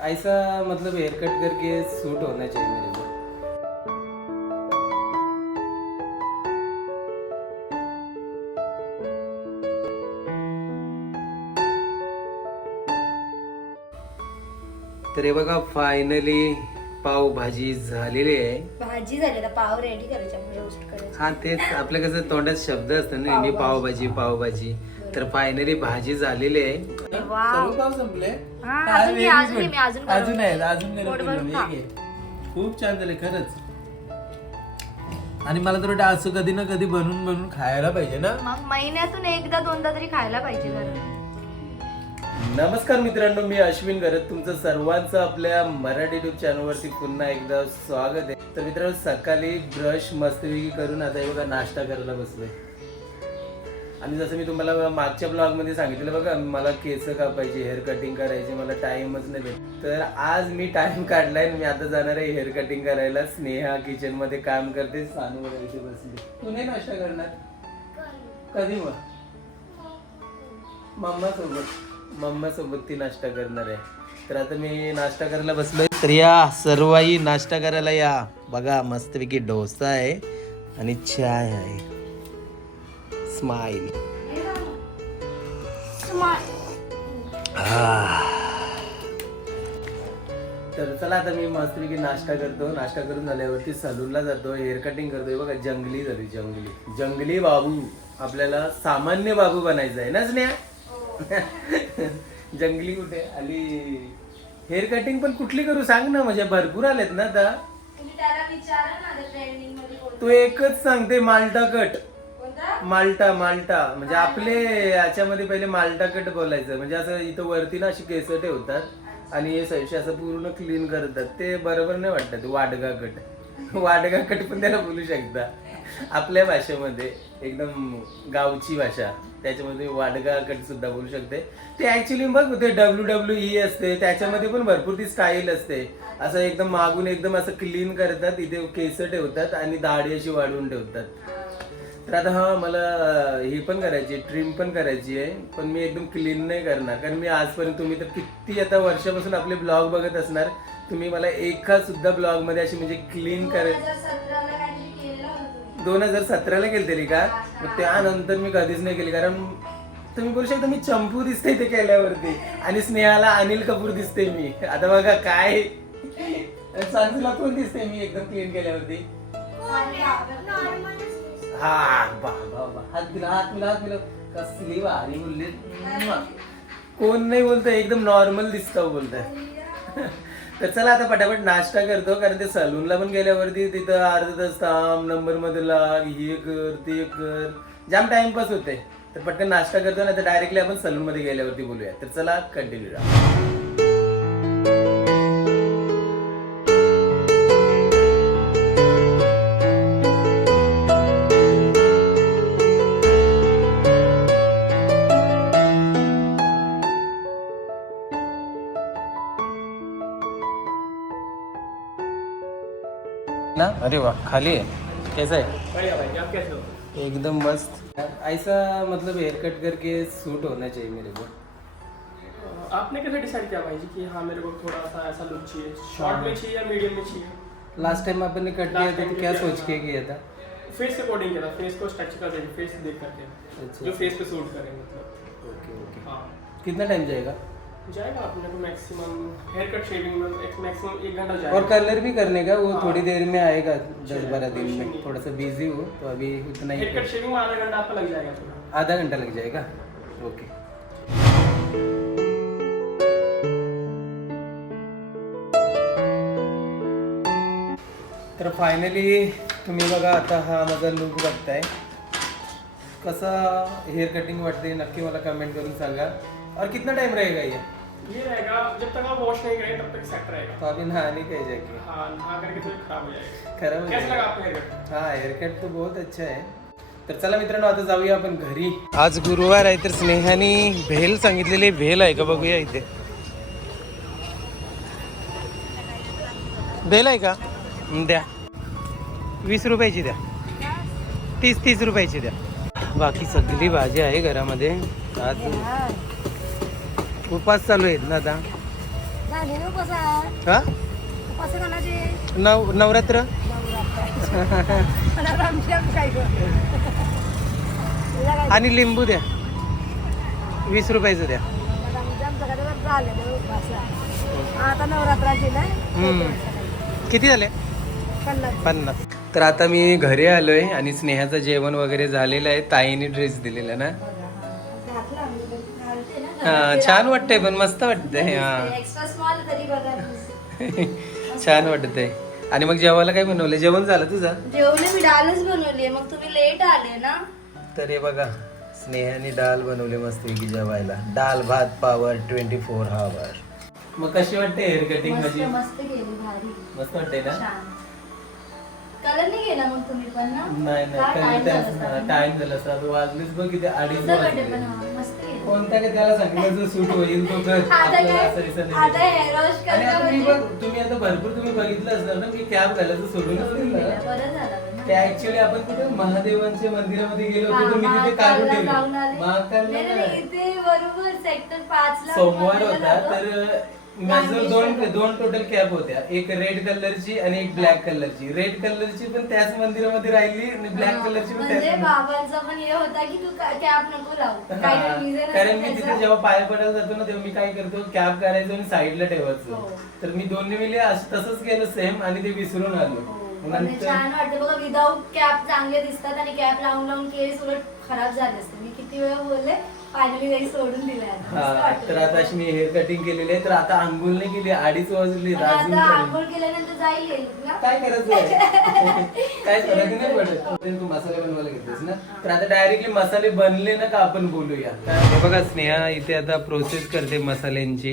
ऐसा मतलब hair cut करके सूट होना चाहिए मेरे को। तर हे बघा फायनली पावभाजी झालेली आहे. भाजी झाली आता पाव रेडी करायचे आपण रोस्ट करायचे. हा तेच आपलं कसं तोंडात शब्द असतात ना नेहमी पावभाजी पावभाजी. तर फायनली भाजी झालेली आहे. वाव. सर्व पाव संपले? हा, अजून घे, very अजून घे, good. मी अजून बनवते. अजून आहे अजून गरम पोट केलं भरून मी. खा. हे घे. खूप छान झाले खरंच आणि मला तर वाटतं असं कधी ना कधी बनवून बनवून खायला पाहिजे ना मग महिन्यातून एकदा दोनदा तरी खायला पाहिजे नमस्कार मित्रांनो मी अश्विन गरत तुमचं सर्वांचं आपल्या मराठी युट्यूब चॅनलवरती पुन्हा एकदा स्वागत आहे तर मित्रांनो सकाळी ब्रश मस्तपैकी करून आता हे बघा नाश्ता करायला बसलोय आणि जसं मी तुम्हाला मागच्या ब्लॉगमध्ये सांगितलं बघा मला केस कापायचे हेअर कटिंग करायची मला टाईमच नाही भेट तर आज मी टाईम काढलाय मी आता जाणार आहे हेअर कटिंग करायला. स्नेहा किचनमध्ये काम करते सानू वगैरे इथे बसली. तू नाही नाश्ता करणार? कधी मग मम्मा सोबत मम्मा सोबत ती नाश्ता करणार आहे. तर आता मी नाश्ता करायला बसलोय. तर या सर्वही नाश्ता करायला या. बघा मस्तपैकी डोसा आहे आणि चाय आहे. स्माइल तर चला आता मी मस्तपैकी नाश्ता करतो. नाश्ता करून झाल्यावरती सलूनला जातो. हेअर कटिंग करतोय बघा. जंगली झाली जंगली. जंगली बाबू. आपल्याला सामान्य बाबू बनायचं आहे ना स्नेहा? जंगली कुठे? आली हेअर कटिंग पण कुठली करू? सांग ना. म्हणजे भरपूर आलेत ना आता. तू एकच सांगते माल्टा कट. माल्टा माल्टा. म्हणजे आपले याच्यामध्ये पहिले माल्टा कट बोलायचं. म्हणजे असं इथं वरती ना अशी केस ठेवतात आणि हे सैशी असं पूर्ण क्लीन करतात. ते बरोबर नाही वाटत. वाडगा कट. वाडगा कट पण त्याला बोलू शकता. आपल्या भाषेमध्ये एकदम गावची भाषा. त्याच्यामध्ये वाडगा कट सुद्धा बोलू शकते. ते ऍक्च्युली बघ ते डब्ल्यू डब्ल्यू ई असते. त्याच्यामध्ये पण भरपूर ती स्टाईल असते. असं एकदम मागून एकदम असं क्लीन करतात. इथे केस ठेवतात आणि दाढी अशी वाढवून ठेवतात. तर आता हा मला ही पण करायची ट्रिम पण करायची आहे पण मी एकदम क्लीन नाही करणार. कारण मी आजपर्यंत तुम्ही तर किती आता वर्षापासून आपले ब्लॉग बघत असणार तुम्ही मला एका सुद्धा ब्लॉगमध्ये अशी म्हणजे क्लीन कर दोन हजार सतराला केली का? मग त्यानंतर मी कधीच नाही केली कारण तुम्ही बोलू शकता मी चंपू दिसते ते केल्यावरती आणि स्नेहाला अनिल कपूर दिसते मी. आता बघा काय सांजूला कोण दिसते मी एकदम क्लीन केल्यावरती? हा बा बा बा. हात दिला हात दिला हात दिला. कसली भारी बोलली. कोण नाही बोलतंय एकदम नॉर्मल दिसतं बोलतंय. तर चला आता पटापट नाश्ता करतो कारण ते सलूनला पण गेल्यावरती तिथं अर्धा तास थांब नंबरमध्ये लाग हे कर ते कर. जाम टाइमपास होते तर पटकन नाश्ता करतो ना तर डायरेक्टली आपण सलून मध्ये गेल्यावरती बोलूया. तर चला कंटिन्यू राहा. ना? अरे वाह खाली है। कैसा है? बढ़िया भाई आप कैसे हो? एकदम मस्त। ऐसा मतलब हेयर कट करके सूट होना चाहिए मेरे को। आपने कैसे डिसाइड किया भाई जी कि हाँ मेरे को थोड़ा सा ऐसा लुक चाहिए? शॉर्ट में चाहिए या मीडियम में चाहिए? लास्ट टाइम अपन ने कट किया था तो क्या सोच के किया था? फेस अकॉर्डिंग किया था। फेस को स्ट्रक्चर कर देंगे फेस देख करके। अच्छा जो फेस पे सूट करे मतलब। ओके ओके हाँ। कितना टाइम जाएगा? जाएगा अपने को मैक्सिमम हेयर कट शेविंग में एक मैक्सिमम एक घंटा और कलर भी करने का वो हाँ। थोड़ी देर में आएगा दस बारह दिन में। थोड़ा सा बिज़ी हूँ तो अभी उतना ही हेयर कट शेविंग में आधा घंटा आपका लग जाएगा आधा घंटा लग जाएगा? ओके तर फायनली तुम्ही बघा आता हा माझा लुक बघताय. कसा हेअर कटिंग वाटते नक्की मला कमेंट करून सांगा. और कितना टाइम रहेगा ये? ये रहेगा जब तक आप वॉश नहीं करें तब तक सेट रहेगा। तो अभी नहाने का जाके हाँ नहा करके तो खराब हो जाएगा। खराब हो कैसा लगा आपका हेयर कट हा हेअरकट तो बहुत अच्छा आहे तर चला मित्रांनो आता जाऊया आपण घरी। आज गुरुवार आहे तर स्नेहाने भेल सांगितलेली भेल आहे का बघूया इथे. भेल आहे का? हं, द्या. वीस रुपयाची द्या. तीस तीस रुपयाची द्या. बाकी सगळी भाजी आहे घरामध्ये. आज उपास चालू आहेत ना आता? झाली ना कसा हा? कसं कोणाचे नव नवरात्र? आणि लिंबू द्या. वीस रुपयाचं द्या. आता नवरात्राची ना? हम्म. किती झाले? पन्नास. पन्नास. तर आता मी घरी आलोय आणि स्नेहाचं जेवण वगैरे झालेलं आहे. ताईने ड्रेस दिलेला ना? हा छान वाटतंय पण मस्त वाटतंय हा. एक्स्ट्रा स्मॉल तरी बघा छान वाटतंय. आणि मग जेवायला काय बनवलं जेवण झालं तुझं? जेवणे मी डालच बनवली मग तुम्ही लेट आले ना? तर हे बघा स्नेहाने डाल बनवले मस्त की जेवायला. डाल भात पावर ट्वेंटी फोर हावर मग कशी वाटते हेअर कटिंग मस्त माझी? मस्त गेली भारी. मस्त वाटते ना? छान. कलर नाही गेला मग तुम्ही पण ना? नाही नाही? टाइम झाला सर वाजलीच बघ किती अडीच पण वाजले. हा, मस्त गेलं. कोणत्या का त्याला सांगितलं जो सूट होईल तो कर आता आपल्याला काय असं दिसत आता नाही हेअर वॉश आणि आता मी करता बघ तुम्ही आता भरपूर तुम्ही बघितलं असणार ना मी कॅब घालायचं सोडूनच म्हणजे दिलं बरं झालं पण ते ना. ऍक्च्युली आपण कुठे महादेवांच्या मंदिरामध्ये गेलो होतो मी तिथे काढून महाकालला जाऊन ठेवली आले. महाकालला नाही, नाही, नाही. इथे बरोबर सेक्टर पाच ला सोमवार होतो. तर माझं दोन दोन टोटल कॅब होत्या. एक रेड कलरची आणि एक ब्लॅक कलरची रेड कलरची पण त्याच मंदिरामध्ये राहिली आणि ब्लॅक कलरची पण म्हणजे त्याच बाबांचा पण हे होता की तू कॅब नको लावू. हा. काही reason कारण असेल मी तिथे त्याचं. जेव्हा पाय पडायला जातो ना तेव्हा मी काय करतो कॅब करायचो आणि साईडला ठेवायचो. हो. तर मी दोन्ही असं- तसंच केलं सेम आणि ते विसरून आलो. छान वाटतं. बघा विदाऊट कॅप चांगले दिसतात आणि कॅप लावून लावून केस उलट खराब झाले असते. मी किती वेळा बोलले फायनली काही सोडून दिलाय. तर आता अशी मी हेअर कटिंग केलेली आहे तर आता आंघोळ नाही केली अडीच वाजली आता. आंघोळ केल्यानंतर जाईल काय करायचं काय फरक नाही पडत. तू मसाले बनवायला घेतेस ना? तर आता डायरेक्टली मसाले बनले ना का आपण बोलूया? हे बघा स्नेहा इथे आता प्रोसेस करते मसाल्यांची.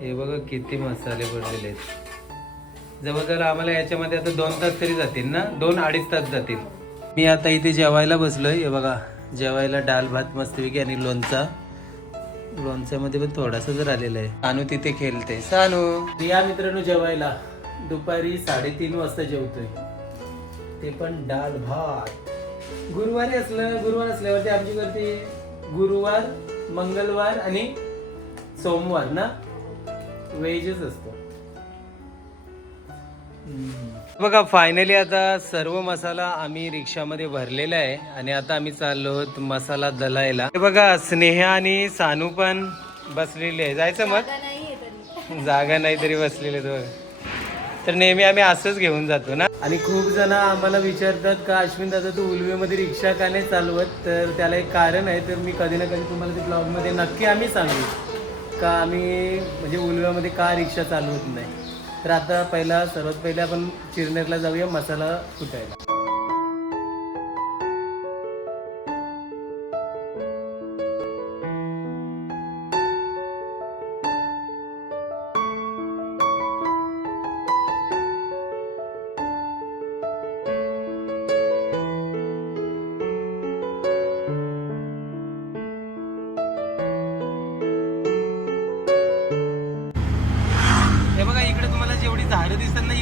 हे बघा किती मसाले बनलेले आहेत. जवळजवळ आम्हाला याच्यामध्ये आता दोन तास तरी जातील ना? दोन अडीच तास जातील. मी आता इथे जेवायला बसलोय. हे बघा जेवायला डाल भात मस्तपैकी आणि लोणचा. लोणच्यामध्ये पण थोडासा जर आलेला आहे. सानू तिथे खेळते. सानू! या मित्रांनो जेवायला. दुपारी साडेतीन वाजता जेवतोय. ते पण डाल भात. गुरुवारी असलं गुरुवार असल्यावरती आमची करते गुरुवार मंगळवार आणि सोमवार ना? व्हेजच असतो. बघा फायनली आता सर्व मसाला आम्ही रिक्षामध्ये भरलेला आहे आणि आता आम्ही चाललो आहोत मसाला दलायला. हे बघा स्नेहा आणि सानू पण बसलेले आहे. जायचं मग? जागा नाहीये तरी. जागा नाही तरी बसलेले बघ. तर नेहमी आम्ही असंच घेऊन जातो ना? आणि खूप जण आम्हाला विचारतात का अश्विन दादा तू उलवेमध्ये रिक्षा का नाही चालवत? तर त्याला एक कारण आहे तर मी कधी ना कधी तुम्हाला ते ब्लॉगमध्ये नक्की आम्ही सांगू. का आम्ही म्हणजे उलव्यामध्ये का रिक्षा चालवत नाही? तर आता पहिला सर्वात पहिले आपण चिरनेरला जाऊया मसाला कुटायला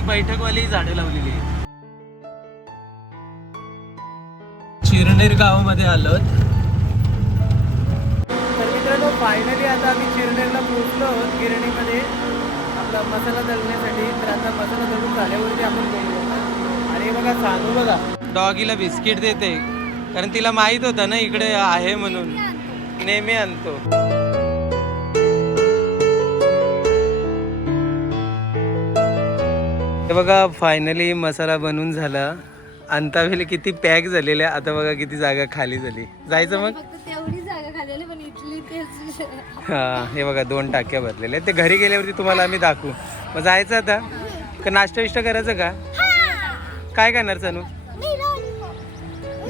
बैठकवाली झाडं लावलेली आहेत. चिरनेर गावामध्ये आलो. तर मित्रांनो फायनली आता आम्ही चिरनेरला पोहोचलो आहोत गिरणीमध्ये. आपला मसाला दळण्यासाठी. तर आता मसाला दळून झाल्यावरती आपण बोलू आणि बघा सांगू बघा. डॉगीला बिस्किट देते. कारण तिला माहीत होतं ना इकडे आहे म्हणून. नेहमी आणतो. हे बघा फायनली मसाला बनवून झाला. अंतावेली किती पॅक झालेले आता बघा किती जागा खाली झाली. जायचं मग? फक्त तेवढी जागा खाली पण इथली तेच. हा हे बघा दोन टाक्या भरलेल्या. ते घरी गेल्यावरती तुम्हाला आम्ही दाखवू. मग जायचं आता? का नाश्ता विष्टा करायचं का? काय करणार सनू?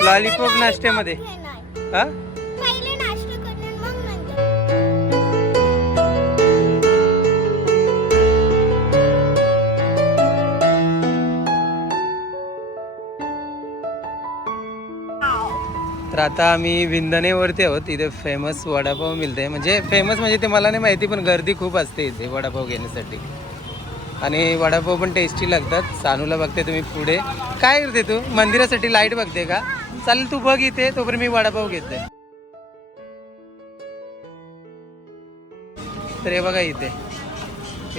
लॉलीपॉप नाश्त्यामध्ये. हा? तर आता आम्ही विंदनेवरती आहोत. इथे फेमस वडापाव मिळते म्हणजे फेमस म्हणजे ते मला नाही माहिती पण गर्दी खूप असते इथे वडापाव घेण्यासाठी. आणि वडापाव पण टेस्टी लागतात. सानूला बघते तुम्ही पुढे. काय करते तू? मंदिरासाठी लाइट बघते का? चालेल तू बघ इथे. तोपर्यंत मी वडापाव घेते तर हे बघा इथे.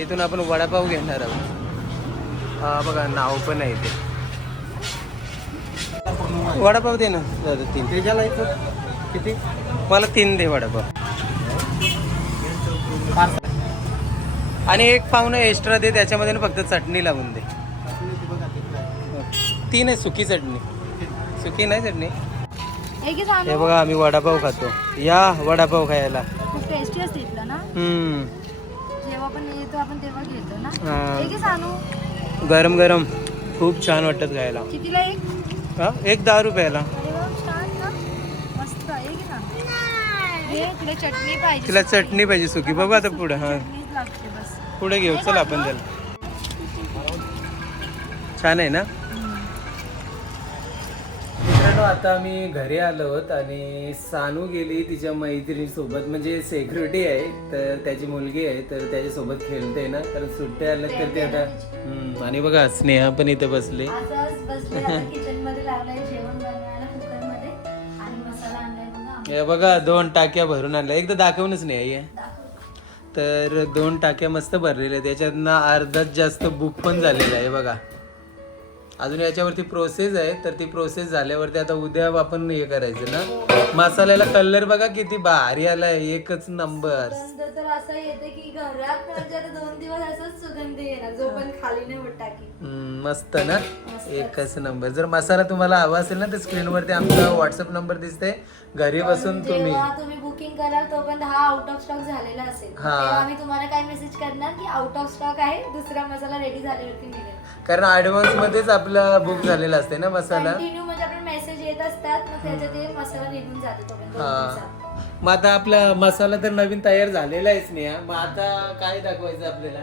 इथून आपण वडापाव घेणार आहोत. हा बघा नाव पण आहे इथे. वडापाव दे ना. दादा तीन. त्याच्याला इथं किती? मला तीन दे वडापाव. आणि एक पाहुणं एक्स्ट्रा दे त्याच्यामध्ये ना फक्त चटणी लावून दे. तीन आहे सुकी चटणी. सुकी नाही चटणी? हे हे बघा आम्ही वडापाव खातो. या वडापाव खायला. खूप टेस्टी असते इथलं ना? हम्म. जेव्हा पण येतो आपण तेव्हा घेतो ना? की सांगू. गरम गरम खूप छान वाटत खायला. कितीला एक? हा एक दहा रुपयाला. तिला. चटणी पाहिजे सुकी. बघू आता पुढे हा. चटणीच लागते बस. पुढे घेऊ चल आपण त्याला. छान आहे ना? मित्रांनो आता आम्ही घरी आलो आहोत आणि सानू गेली तिच्या मैत्रिणीसोबत. म्हणजे सेक्युरिटी आहे तर त्याची मुलगी आहे तर त्याच्यासोबत खेळते ना. कारण सुट्ट्या आल्या तर ते आता हम्म, आणि बघा स्नेहा पण इथे बसली. जेवण बनवायला आणि मसाला आणलाय बघा. हे बघा दोन टाक्या भरून आणल्या. एकदा दाखवूनच नाही आहे. तर दोन टाक्या मस्त भरलेल्या आहेत. त्याच्यातनं अर्धात जास्त बुक पण झालेलं आहे बघा. अजून याच्यावरती प्रोसेस आहे. तर ती प्रोसेस झाल्यावरती आता उद्या आपण हे करायचं ना? मसाल्याला कलर बघा किती भारी आलाय. एकच नंबर तर असा येते की घरात म्हणजे आता दोन दिवस असंच सुगंध येणार. जो पण खाली नाही होत टाकी. मस्त ना? एकच नंबर. जर मसाला तुम्हाला हवा असेल ना तर स्क्रीनवरती आमचा व्हॉट्सअप नंबर दिसते घरी बसून तुम्ही जेव्हा तुम्ही बुकिंग कराल तोपर्यंत हा आउट ऑफ स्टॉक झालेला असेल. हा. तेव्हा आम्ही तुम्हाला काय मेसेज करणार की आउट ऑफ स्टॉक आहे दुसरा मसाला रेडी झाल्यावरती मिळेल कारण ऍडव्हान्स मध्येच आपला बुक झालेला असते ना मसाला. कंटिन्यू म्हणजे आपले मेसेज येत असतात मग त्याच्यात ते मसाला निघून जातो तोपर्यंत दोन हा. मग आता आपला मसाला तर नवीन तयार झालेला आहेच नाही हा. मग आता काय दाखवायचं आपल्याला?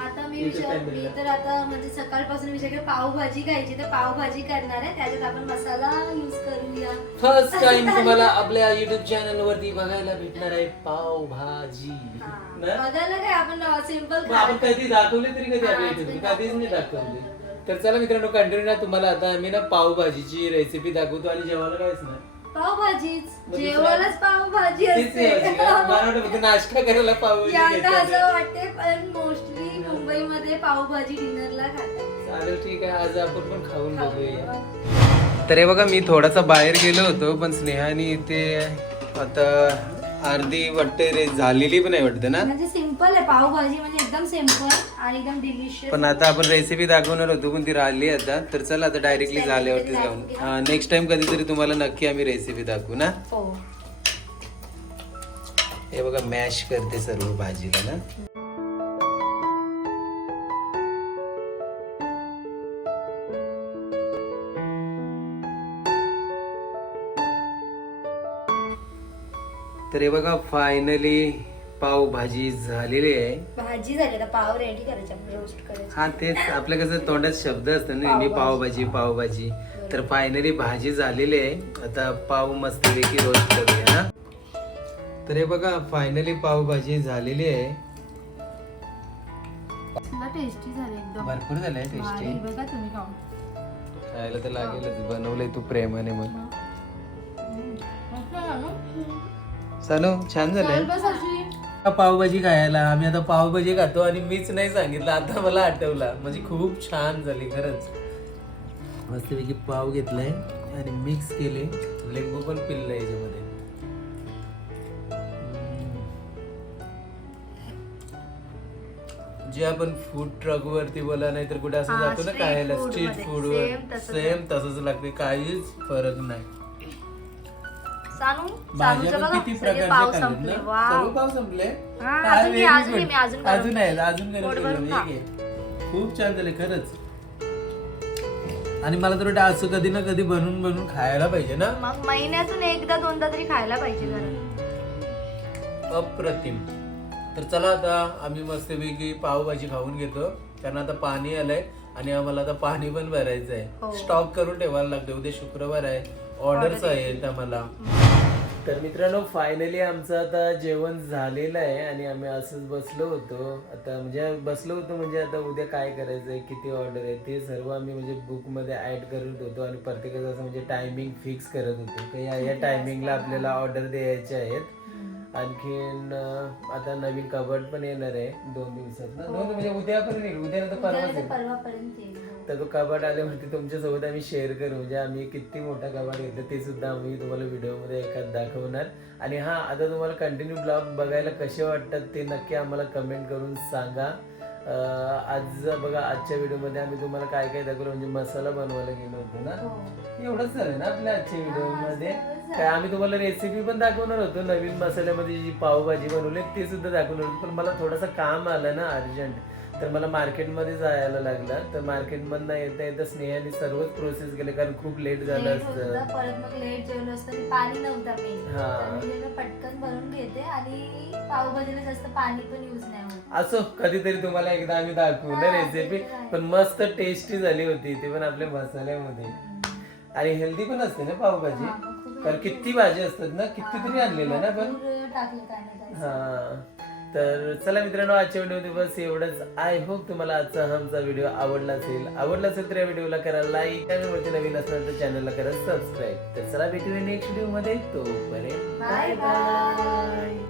आता मी विचार मी. तर आता म्हणजे सकाळपासून विचार केला पावभाजी खायची. तर पावभाजी करणार आहे. त्याच्यात आपण मसाला युज करूया. फर्स्ट टाइम तुम्हाला आपल्या युट्यूब चॅनल वरती बघायला भेटणार आहे पाव भाजी हा. बघायला काय? आपण सिंपल आपण कधी दाखवले तरी कधी आपल्या कधीच नाही दाखवले. तर चला मित्रांनो कंटिन्यू ना तुम्हाला. आता आम्ही ना पावभाजीची रेसिपी दाखवतो आणि जेवायला कायच ना पावभाजीच? जेवणच पावभाजी तीच असते भाजी का? मला वाटलं फक्त नाश्ता करायला पावभाजी यांना. असं वाटते पण मोस्टली मुंबईमध्ये पावभाजी डिनरला खातात चालेल ठीक आहे आज आपण पण खाऊन बघूया. तर हे बघा मी थोडासा बाहेर गेलो होतो पण स्नेहाने इथे आता अर्धी वाटते रे झालेली पण आहे वाटतं ना? म्हणजे सिंपल आहे पावभाजी म्हणजे एकदम सिंपल आणि एकदम डिलिशियस पण आता आपण रेसिपी दाखवणार होतो पण ती राहिली आता. तर चला आता डायरेक्टली झाल्यावरती जाऊन. नेक्स्ट टाइम कधीतरी तुम्हाला नक्की आम्ही रेसिपी दाखवू ना? हो. हे बघा मॅश करते सर्व भाजीला ना. तर हे बघा फायनली पाव भाजी झालेली आहे. भाजी झाली आता पाव रेडी करायचे आपण रोस्ट करायचे. हा तेच. आपल्या कसं तोंडात शब्द असतात ना नेहमी पावभाजी. पावभाजी तर फायनली भाजी झालेली आहे. आता पाव मस्तपैकी रोस्ट करूया ना. तर हे बघा फायनली पावभाजी झालेली आहे. टेस्टी झाले एकदम. भरपूर झालंय भारी टेस्टी बघा तुम्ही खाऊन. खायला तर लागेलच बनवलंय तू प्रेमाने मग मस्त झालं. ना? चालू छान झालंय. पावभाजी खायला. आम्ही आता पावभाजी खातो आणि मीच नाही सांगितलं आता मला आठवला. म्हणजे खूप छान झाली खरंच. मस्तपैकी पाव घेतलाय आणि मिक्स केले लिंबू पण पिल्लंय याच्यामध्ये. जे आपण फूड ट्रक वरती बोला नाही तर कुठे असं जातो ना खायला स्ट्रीट. फूड वर. सेम तसंच लागते. काहीच फरक नाही. सानू भाज्या सानूचं पण बघा किती सगळे पाव प्रकारचे संपले. खाल्लेत ना? वाव. सर्व पाव संपले. हा, काय अजून घे, अजून घे, good. मी अजून गरम अजून आहे अजून गरम पोट केलं भरून मी. खा. हे घे. खूप छान झाले खरंच. आणि मला तर वाटतं असं कधी ना कधी बनवून बनवून खायला पाहिजे ना? मग महिन्यातून एकदा दोनदा तरी खायला पाहिजे घरात अप्रतिम. तर चला आता आम्ही मस्तपैकी पावभाजी खाऊन घेतो. कारण आता पाणी आलंय आणि आम्हाला आता पाणी पण भरायचं हो. आहे स्टॉक करून ठेवायला लागतं उद्या शुक्रवार आहे. ऑर्डर्स आहेत आम्हाला. तर मित्रांनो फायनली आमचं आता जेवण झालेलं आहे आणि आम्ही असंच बसलो होतो. आता म्हणजे बसलो होतो म्हणजे आता उद्या काय करायचं आहे किती ऑर्डर आहे ते सर्व आम्ही म्हणजे बुकमध्ये ॲड करत होतो आणि प्रत्येकाचं असं म्हणजे टायमिंग फिक्स करत होतो. की या या टायमिंगला आपल्याला ऑर्डर द्यायचे आहेत. आणखीन आता नवीन कबड पण येणार आहे दोन दिवसात ना? दोन म्हणजे उद्या उद्या येईल. येईल. हो. तर तो कबाड आल्यावरती तुमच्यासोबत आम्ही शेअर करू. म्हणजे आम्ही किती मोठा कबाड घेतला ते सुद्धा आम्ही तुम्हाला व्हिडिओमध्ये एखाद दाखवणार. आणि हा आता तुम्हाला कंटिन्यू ब्लॉग बघायला कसे वाटतात ते नक्की आम्हाला कमेंट करून सांगा. आज बघा आजच्या व्हिडिओमध्ये आम्ही तुम्हाला काय काय दाखवलं म्हणजे मसाला बनवायला गेलो होतो ना. हो. एवढंच झालं ना आपल्या आजच्या व्हिडिओमध्ये. काय आम्ही तुम्हाला रेसिपी पण दाखवणार होतो नवीन मसाल्यामध्ये जी पावभाजी बनवली ते सुद्धा दाखवणार होतो. पण मला थोडंसं काम आलं ना अर्जंट. तर मला मार्केटमध्ये जायला लागलं. तर मार्केटमधनं येता येता स्नेहाने सर्वच प्रोसेस केले कारण खूप लेट झालं लेट होत असतं. परत मग लेट जेवलो असतं आणि पाणी नव्हतं हा. तर मी पटकन भरून घेते आणि पावभाजीला जास्त पाणी पण युज नाही होत. असो कधीतरी तुम्हाला एकदा आम्ही दाखवू ना हा, ते रेसिपी तर आहे. पण मस्त टेस्टी झाली होती ते पण आपल्या मसाल्यामध्ये. आणि हेल्दी पण असते ना पावभाजी? हा, मग खूप कारण किती भाजी असतात ना कितीतरी आणलेलं ना पण? भरपूर टाकलं काय ना काय हा. तर चला मित्रांनो आजच्या व्हिडिओ बस एवढंच. आय होप तुम्हाला आजचा आमचा व्हिडिओ आवडला असेल. आवडला असेल तर या व्हिडिओला करा लाईक चॅनलवरती नवीन असणार तर चॅनलला करा सबस्क्राईब तर चला भेटूया नेक्स्ट व्हिडिओमध्ये. तो बाय बाय